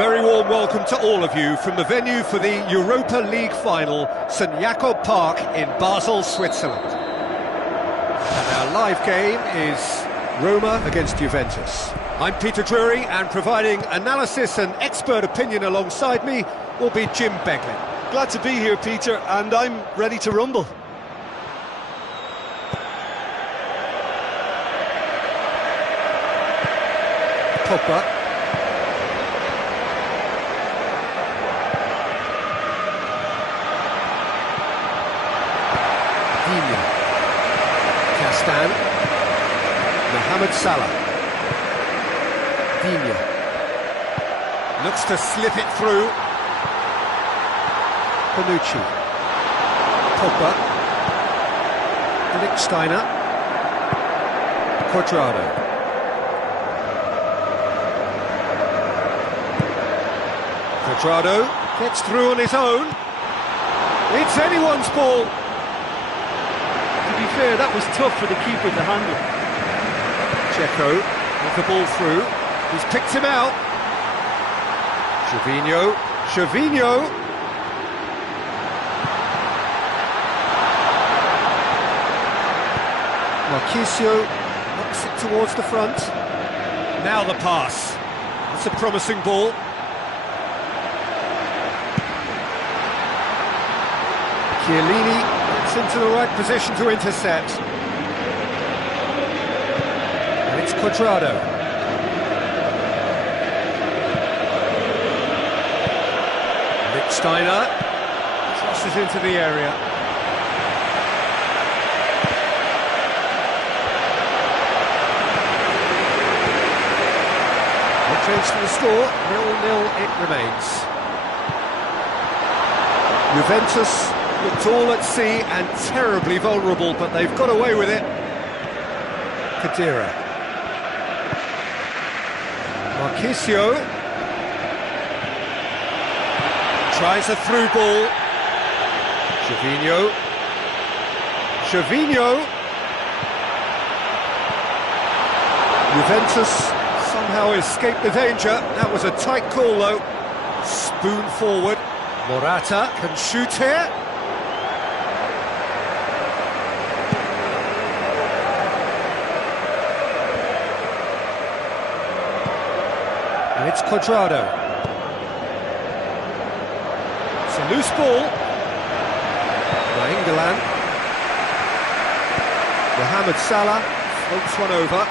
very warm welcome to all of you from the venue for the Europa League final, St Jakob Park in Basel, Switzerland. And our live game is Roma against Juventus. I'm Peter Drury, and providing analysis and expert opinion alongside me will be Jim Beglin. Glad to be here, Peter, and I'm ready to rumble. Pogba. Castan, Mohamed Salah, Digne, looks to slip it through, Bonucci, Pogba, Steiner, Quadrado, gets through on his own, it's anyone's ball. To be fair, that was tough for the keeper to handle. Dzeko with the ball through. He's picked him out. Gervinho. Marchisio knocks it towards the front. Now the pass. That's a promising ball. Chiellini gets into the right position to intercept. And it's Quadrado. Steiner crosses into the area. No change to the score, 0-0 it remains. Juventus looked all at sea and terribly vulnerable, but they've got away with it. Khedira. Marchisio tries a through ball. Gervinho. Juventus somehow escaped the danger. That was a tight call though. Spoon forward. Morata can shoot here. And it's Quadrado. It's a loose ball. England. Mohamed Salah floats one over.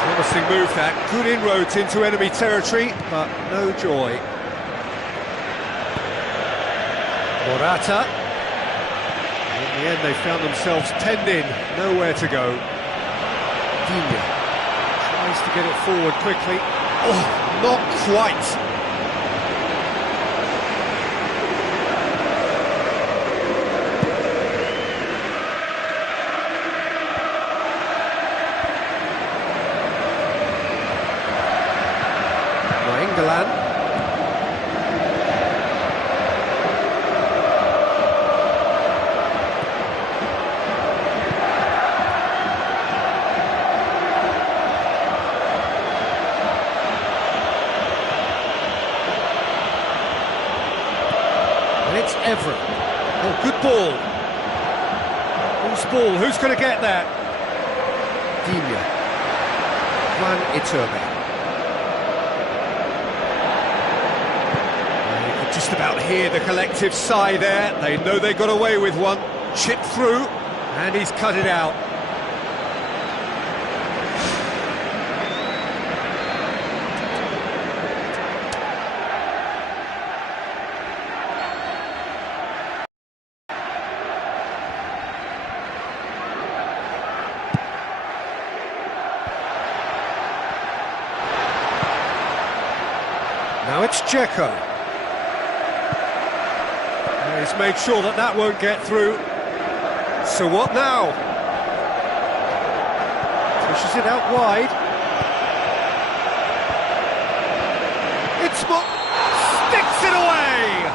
Promising move that. Good inroads into enemy territory, but no joy. Morata. In the end, they found themselves penned in, nowhere to go. Digne tries to get it forward quickly. Oh, not quite. And it's Everett. Oh, good ball. Whose ball? Who's going to get that? Digne. Juan Iturbe. You could just about hear the collective sigh there. They know they got away with one. Chip through, and he's cut it out. Now it's Dzeko. He's made sure that that won't get through. So what now? Pushes it out wide. It's sticks it away!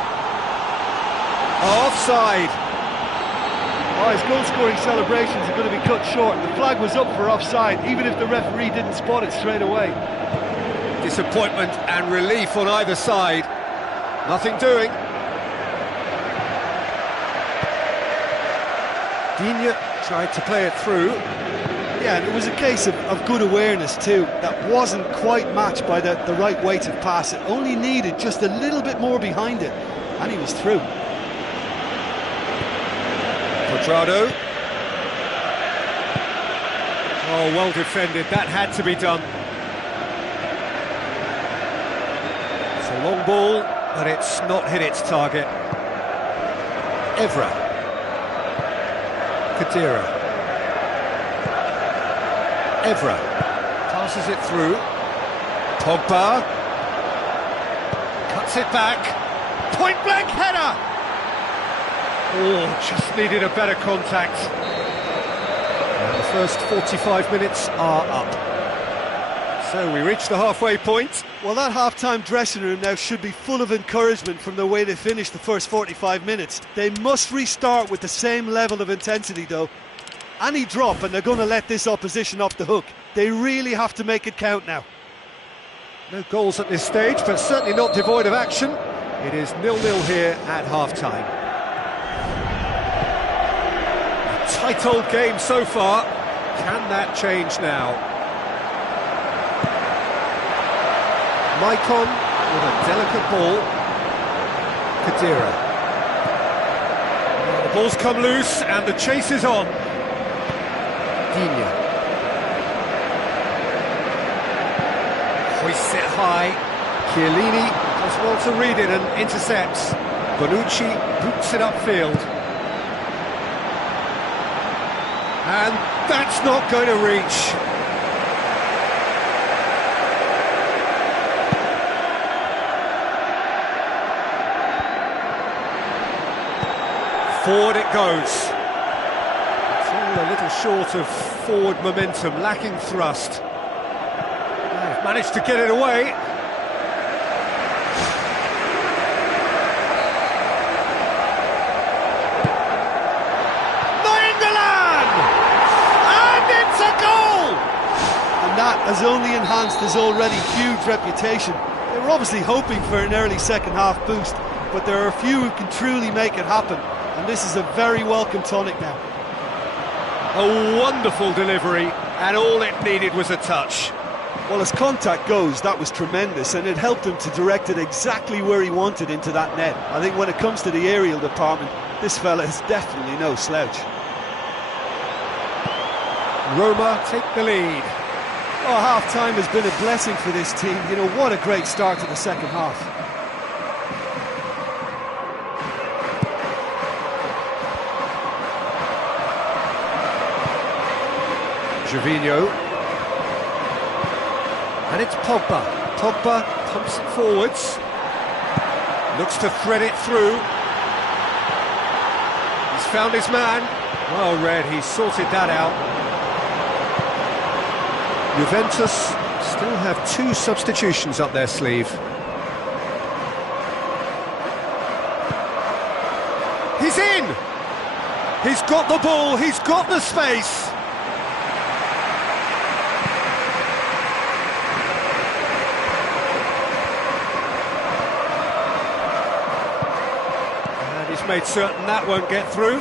Offside. Oh, his goal-scoring celebrations are going to be cut short. The flag was up for offside, even if the referee didn't spot it straight away. Disappointment and relief on either side. Nothing doing. Digne tried to play it through. Yeah, and it was a case of good awareness too. That wasn't quite matched by the right weight of pass. It only needed just a little bit more behind it, and he was through. Quadrado. Oh, well defended. That had to be done. It's a long ball, but it's not hit its target. Evra. Kadira. Evra passes it through. Pogba cuts it back. Point blank header. Oh, just needed a better contact. And the first 45 minutes are up. So we reach the halfway point. Well, that half-time dressing room now should be full of encouragement from the way they finished the first 45 minutes. They must restart with the same level of intensity though. Any drop and they're going to let this opposition off the hook. They really have to make it count now. No goals at this stage, but certainly not devoid of action. It is 0-0 here at half-time. A tight old game so far. Can that change now? Maicon with a delicate ball. Kadira. The ball's come loose and the chase is on. Digne. Hoists it high. Chiellini does well to read it and intercepts. Bonucci boots it upfield. And that's not going to reach. Forward it goes. A little short of forward momentum, lacking thrust. They've managed to get it away. Nainggolan! And it's a goal! And that has only enhanced his already huge reputation. They were obviously hoping for an early second half boost, but there are a few who can truly make it happen, and this is a very welcome tonic now. A wonderful delivery, and all it needed was a touch. Well, as contact goes, that was tremendous, and it helped him to direct it exactly where he wanted into that net. I think when it comes to the aerial department, this fella is definitely no slouch. Roma take the lead. Oh, half-time has been a blessing for this team. You know, what a great start to the second half. Gervinho. And it's Pogba. Pogba pumps it forwards. Looks to thread it through. He's found his man. Well read, he sorted that out. Juventus still have 2 substitutions up their sleeve. He's in! He's got the ball, he's got the space. Made certain that won't get through.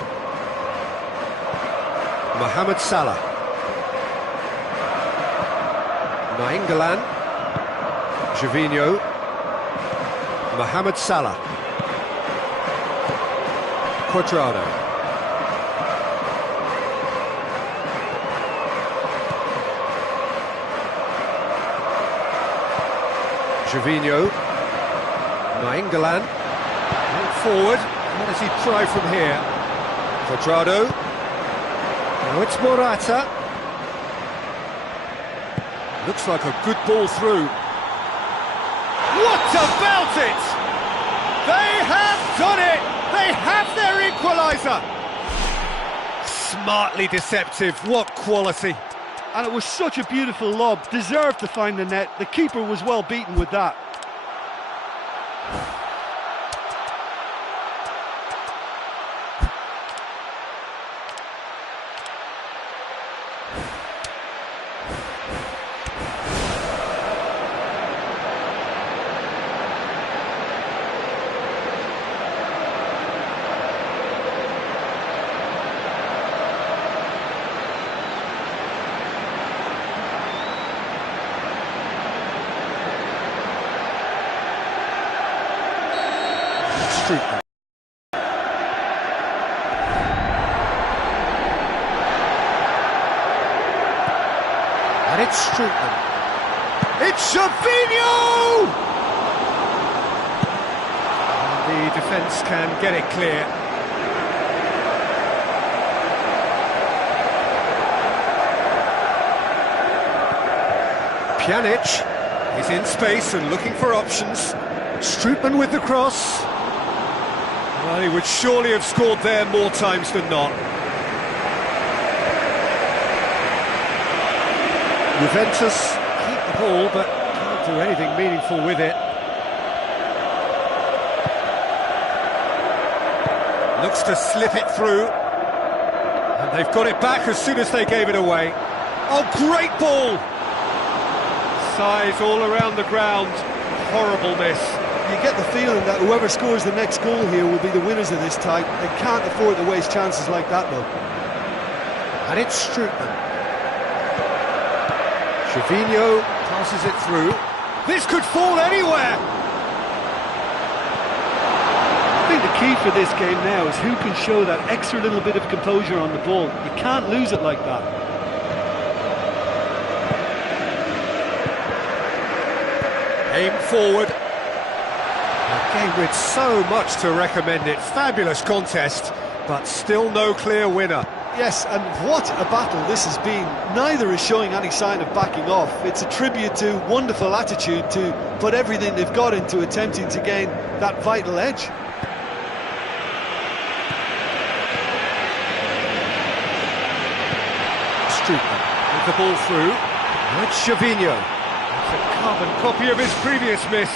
Mohamed Salah. Nainggolan. Gervinho. Mohamed Salah. Quadrado. Gervinho. Nainggolan. Forward. What does he try from here? Quadrado. Now it's Morata. Looks like a good ball through. What about it? They have done it! They have their equaliser! Smartly deceptive, what quality. And it was such a beautiful lob, deserved to find the net. The keeper was well beaten with that. it's Strootman. It's Gervinho! And the defence can get it clear. Pjanic is in space and looking for options. Strootman with the cross. Well, he would surely have scored there more times than not. Juventus keep the ball, but can't do anything meaningful with it. Looks to slip it through. And they've got it back as soon as they gave it away. Oh, great ball! Size all around the ground. Horrible miss. You get the feeling that whoever scores the next goal here will be the winners of this tie. They can't afford to waste chances like that, though. And it's Strootman. Gervinho passes it through. This could fall anywhere! I think the key for this game now is who can show that extra little bit of composure on the ball. You can't lose it like that. Aim forward. A game with so much to recommend it. Fabulous contest, but still no clear winner. Yes, and what a battle this has been. Neither is showing any sign of backing off. It's a tribute to wonderful attitude to put everything they've got into attempting to gain that vital edge. Strootman with the ball through. Now it's Gervinho. It's a carbon copy of his previous miss.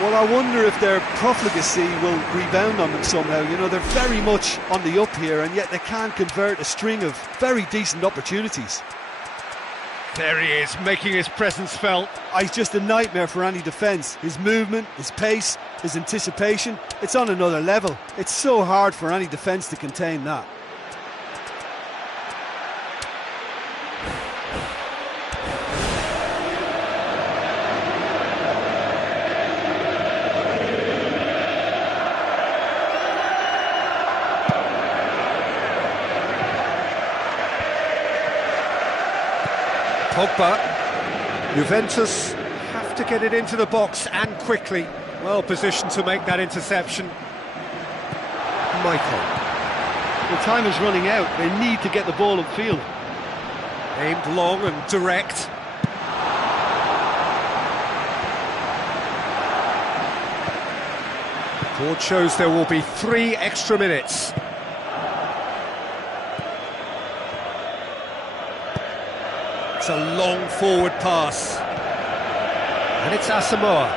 Well, I wonder if their profligacy will rebound on them somehow. You know, they're very much on the up here, and yet they can't convert a string of very decent opportunities. There he is, making his presence felt. He's just a nightmare for any defence. His movement, his pace, his anticipation, it's on another level. It's so hard for any defence to contain that. Pogba. Juventus have to get it into the box and quickly. Well positioned to make that interception. Michael. The time is running out. They need to get the ball upfield. Aimed long and direct. Board shows there will be 3 extra minutes. It's a long forward pass. And it's Asamoah.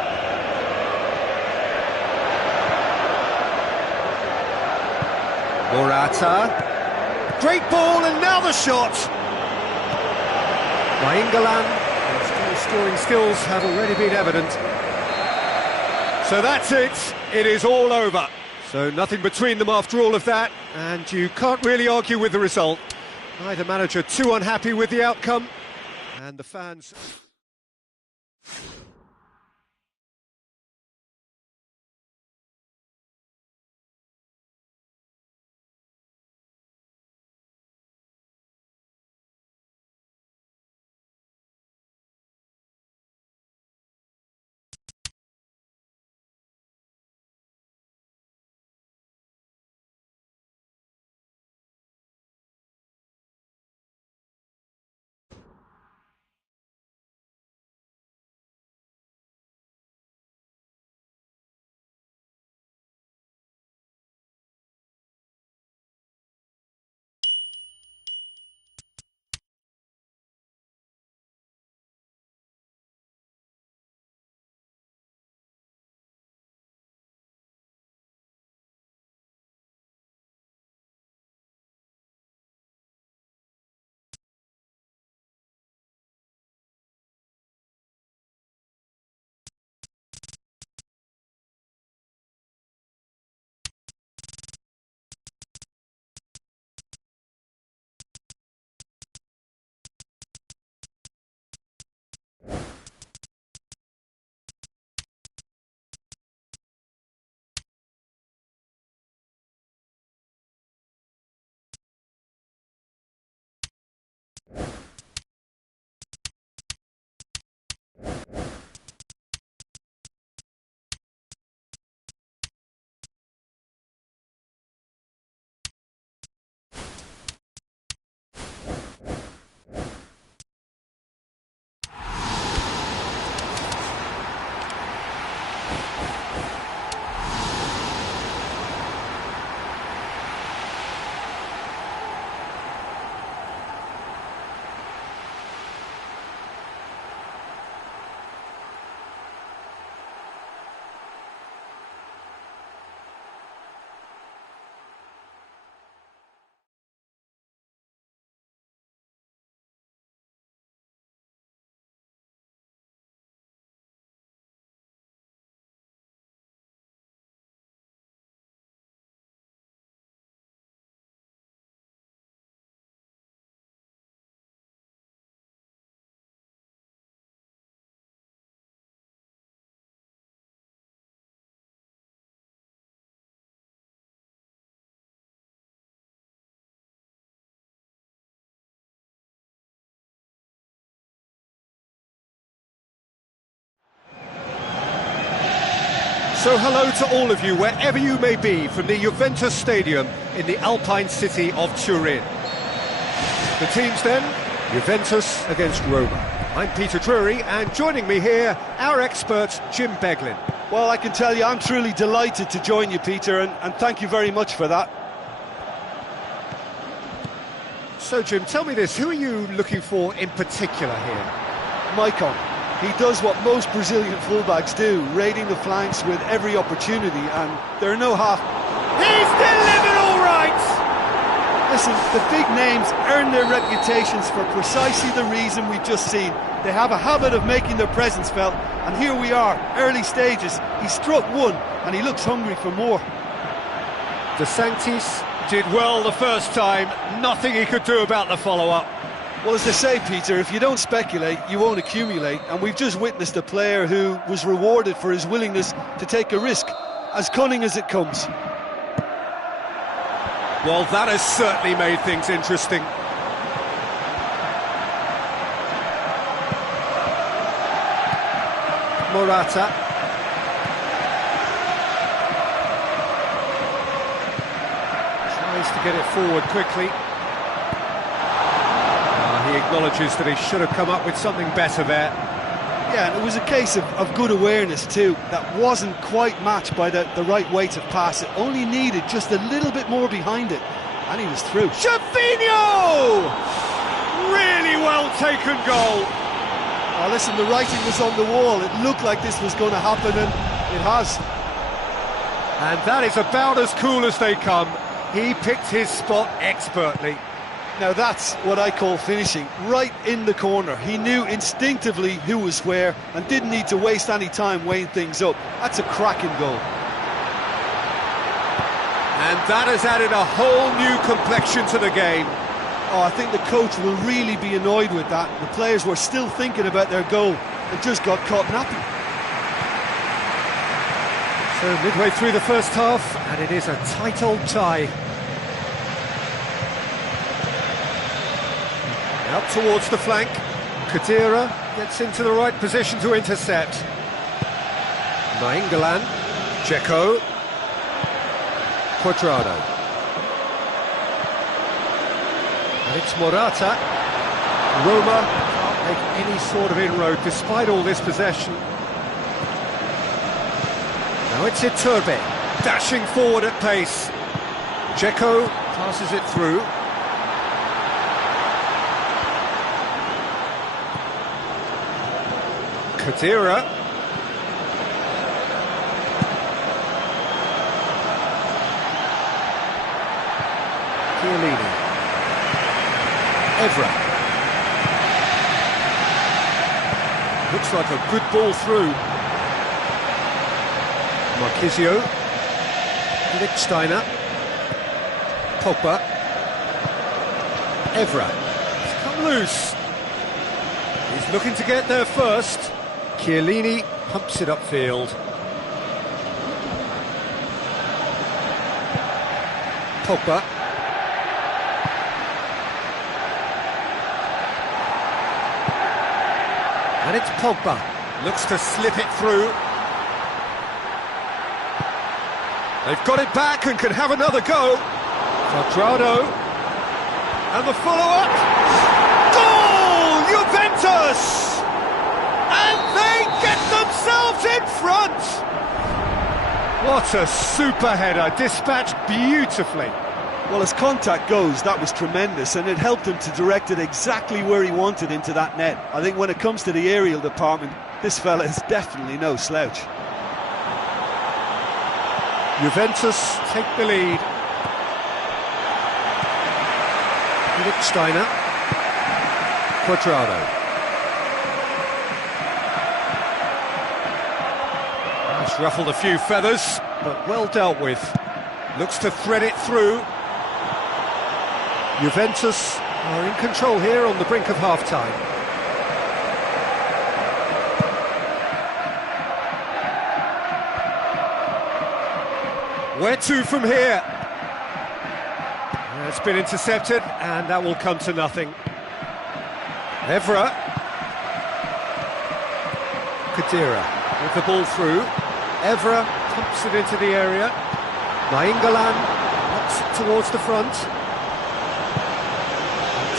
Morata. Great ball, and now the shot. Nainggolan, his goal-scoring skills have already been evident. So that's it. It is all over. So nothing between them after all of that, and you can't really argue with the result. Neither manager too unhappy with the outcome. And the fans... So hello to all of you, wherever you may be, from the Juventus Stadium in the Alpine city of Turin. The teams then, Juventus against Roma. I'm Peter Drury, and joining me here, our expert, Jim Beglin. Well, I can tell you, I'm truly delighted to join you, Peter, and thank you very much for that. So, Jim, tell me this, who are you looking for in particular here? Maicon. He does what most Brazilian fullbacks do, raiding the flanks with every opportunity, and there are no half... He's delivered all right! Listen, the big names earn their reputations for precisely the reason we've just seen. They have a habit of making their presence felt, and here we are, early stages. He struck one, and he looks hungry for more. De Sanctis did well the first time, nothing he could do about the follow-up. Well, as they say, Peter, if you don't speculate, you won't accumulate, and we've just witnessed a player who was rewarded for his willingness to take a risk, as cunning as it comes. Well, that has certainly made things interesting. Morata. Tries to get it forward quickly. He acknowledges that he should have come up with something better there. Yeah, and it was a case of good awareness too. That wasn't quite matched by the right weight of pass. It only needed just a little bit more behind it, and he was through. Gervinho! Really well taken goal. Oh, listen, the writing was on the wall. It looked like this was going to happen, and it has. And that is about as cool as they come. He picked his spot expertly. Now that's what I call finishing, right in the corner. He knew instinctively who was where and didn't need to waste any time weighing things up. That's a cracking goal. And that has added a whole new complexion to the game. Oh, I think the coach will really be annoyed with that. The players were still thinking about their goal and just got caught napping. So midway through the first half, and it is a tight old tie. Out towards the flank, Khedira gets into the right position to intercept. Nainggolan, Dzeko, Cuadrado. And it's Morata. Roma can't make any sort of inroad despite all this possession. Now it's Iturbe, dashing forward at pace. Dzeko passes it through. Khedira. Chiellini. Evra. Looks like a good ball through. Marquisio. Lichtsteiner. Pogba. Evra. He's come loose. He's looking to get there first. Chiellini pumps it upfield. Pogba. And it's Pogba. Looks to slip it through. They've got it back and can have another go. Cuadrado. And the follow-up. Goal! Juventus! And they get themselves in front! What a super header, dispatched beautifully. Well, as contact goes, that was tremendous, and it helped him to direct it exactly where he wanted into that net. I think when it comes to the aerial department, this fella is definitely no slouch. Juventus take the lead. Lichtsteiner. Cuadrado. He's ruffled a few feathers, but well dealt with. Looks to thread it through. Juventus are in control here on the brink of half-time. Where to from here? It's been intercepted, and that will come to nothing. Evra. Khedira with the ball through. Evra Whips it into the area. Nainggolan knocks it towards the front.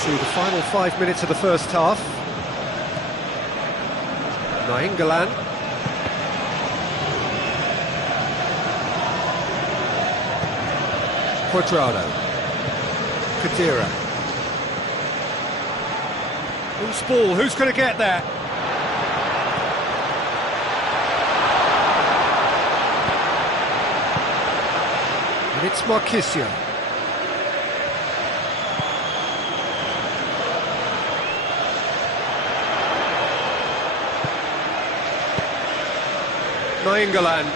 Through the final 5 minutes of the first half. Nainggolan. Cuadrado. Kadira. Who's ball? Who's going to get there? And it's Marquisio. Nainggolan.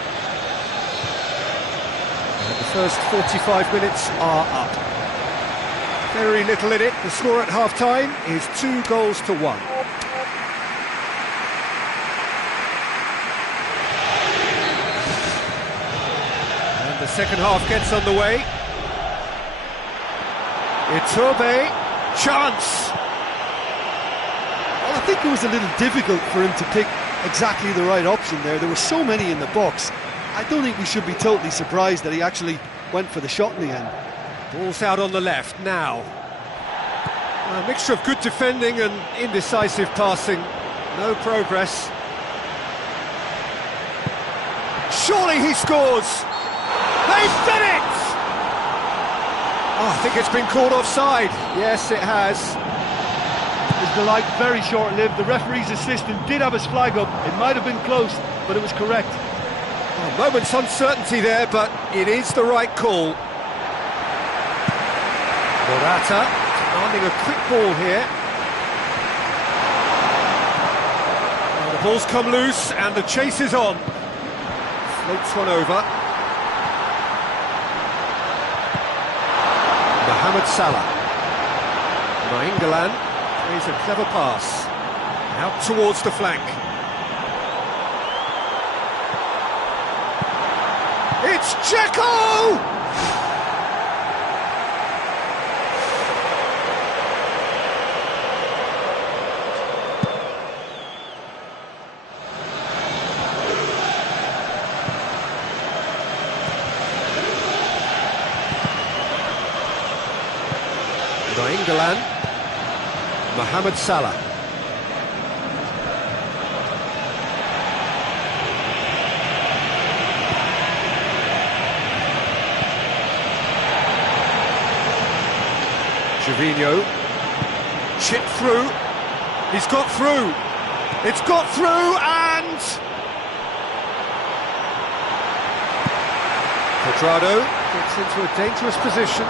And the first 45 minutes are up. Very little in it. The score at half-time is 2-1. And the second half gets underway. Iturbe, chance! Well, I think it was a little difficult for him to pick exactly the right option there. There were so many in the box. I don't think we should be totally surprised that he actually went for the shot in the end. Ball's out on the left now. A mixture of good defending and indecisive passing. No progress. Surely he scores! They've done it! Oh, I think it's been called offside. Yes, it has. His delight very short-lived. The referee's assistant did have his flag up. It might have been close, but it was correct. Oh, moment's uncertainty there, but it is the right call. Morata demanding a quick ball here. Well, the ball's come loose and the chase is on. Floats one over. Mohamed Salah. Nainggolan plays a clever pass. Out towards the flank. It's Dzeko! Nainggolan, Mohamed Salah. Gervinho, chip through, he's got through, it's got through and... Cuadrado gets into a dangerous position.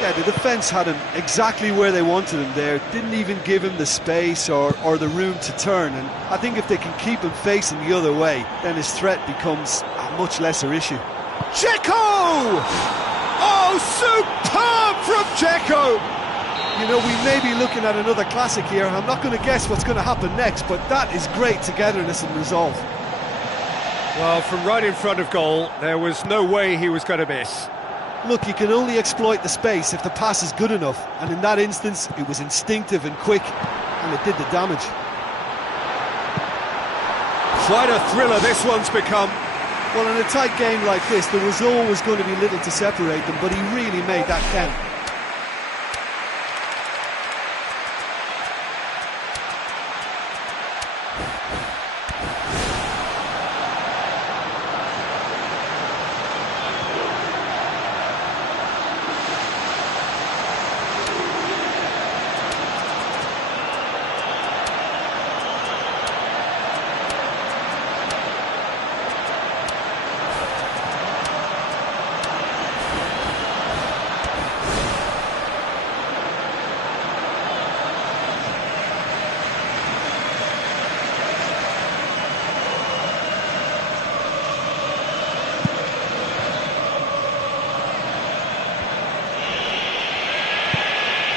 Yeah, the defence had him exactly where they wanted him there, didn't even give him the space or the room to turn, and I think if they can keep him facing the other way, then his threat becomes a much lesser issue. Dzeko! Oh, superb from Dzeko! You know, we may be looking at another classic here, and I'm not going to guess what's going to happen next, but that is great togetherness and resolve. Well, from right in front of goal, there was no way he was going to miss. Look, you can only exploit the space if the pass is good enough, and in that instance, it was instinctive and quick, and it did the damage. Quite a thriller this one's become. Well, in a tight game like this, there was always going to be little to separate them, but he really made that count.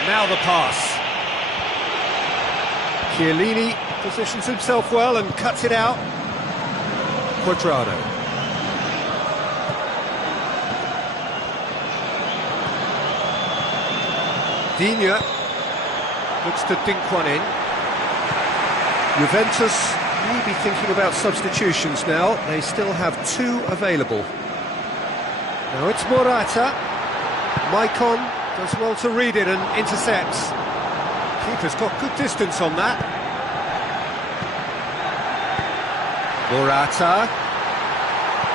Now the pass. Chiellini positions himself well and cuts it out. Cuadrado. Digne looks to dink one in. Juventus may be thinking about substitutions now. They still have 2 available. Now it's Morata. Maicon does well to read it and intercepts. Keeper's got good distance on that. Morata.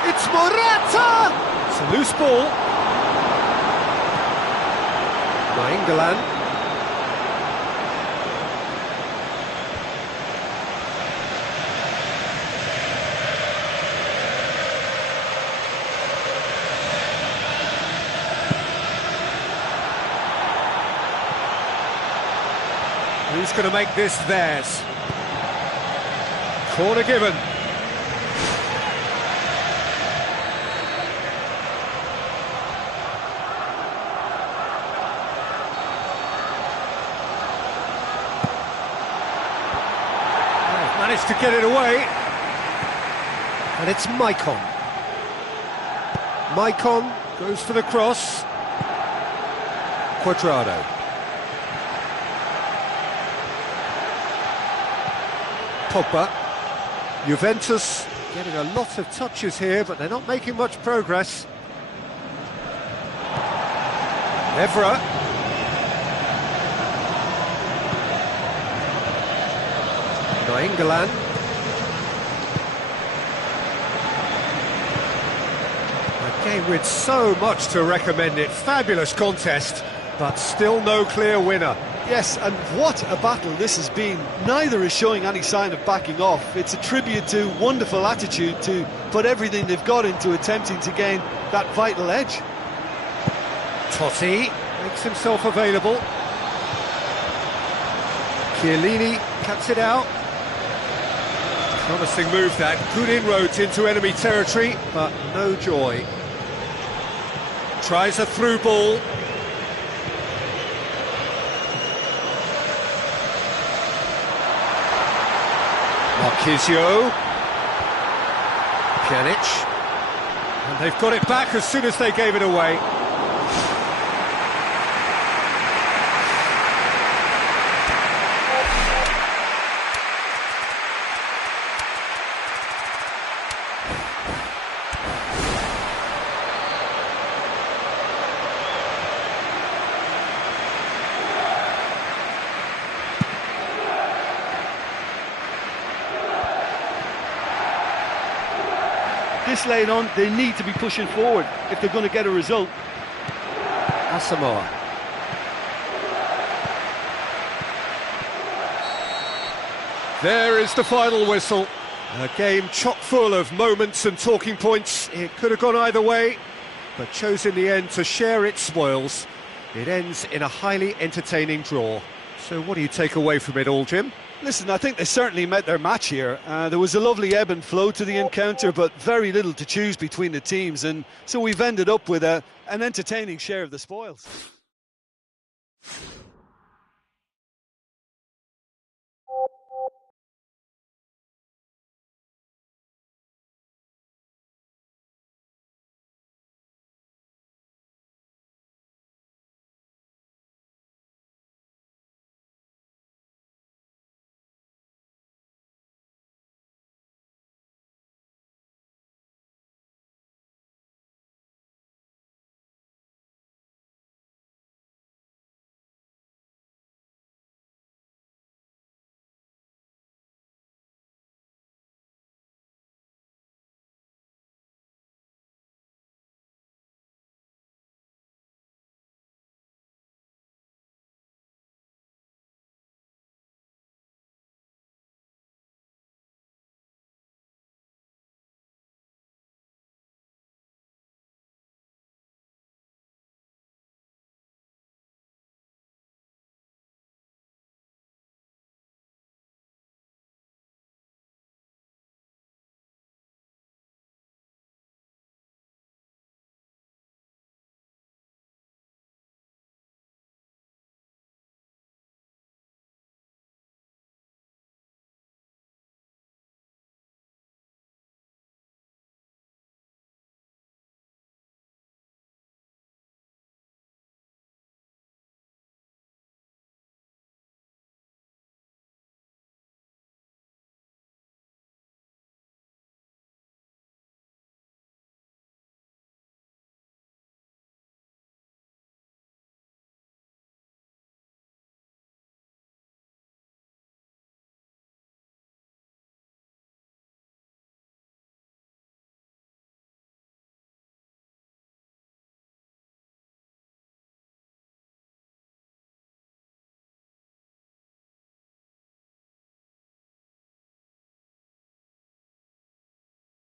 It's Morata! It's a loose ball. Nainggolan. Who's going to make this theirs? Corner given. They've managed to get it away. And it's Maicon. Maicon goes for the cross. Cuadrado. Pogba. Juventus getting a lot of touches here, but they're not making much progress. Evra. Nainggolan. A game with so much to recommend it. Fabulous contest, but still no clear winner. Yes, and what a battle this has been. Neither is showing any sign of backing off. It's a tribute to wonderful attitude to put everything they've got into attempting to gain that vital edge. Totti makes himself available. Chiellini cuts it out. Promising move that. Good inroads into enemy territory, but no joy. Tries a through ball. Marquisio. Pjanic. And they've got it back as soon as they gave it away. This late on, they need to be pushing forward if they're going to get a result. Asamoah. There is the final whistle. A game chock full of moments and talking points. It could have gone either way, but chose in the end to share its spoils. It ends in a highly entertaining draw. So what do you take away from it all, Jim? Listen, I think they certainly met their match here. There was a lovely ebb and flow to the encounter, but very little to choose between the teams, and so we've ended up with an entertaining share of the spoils.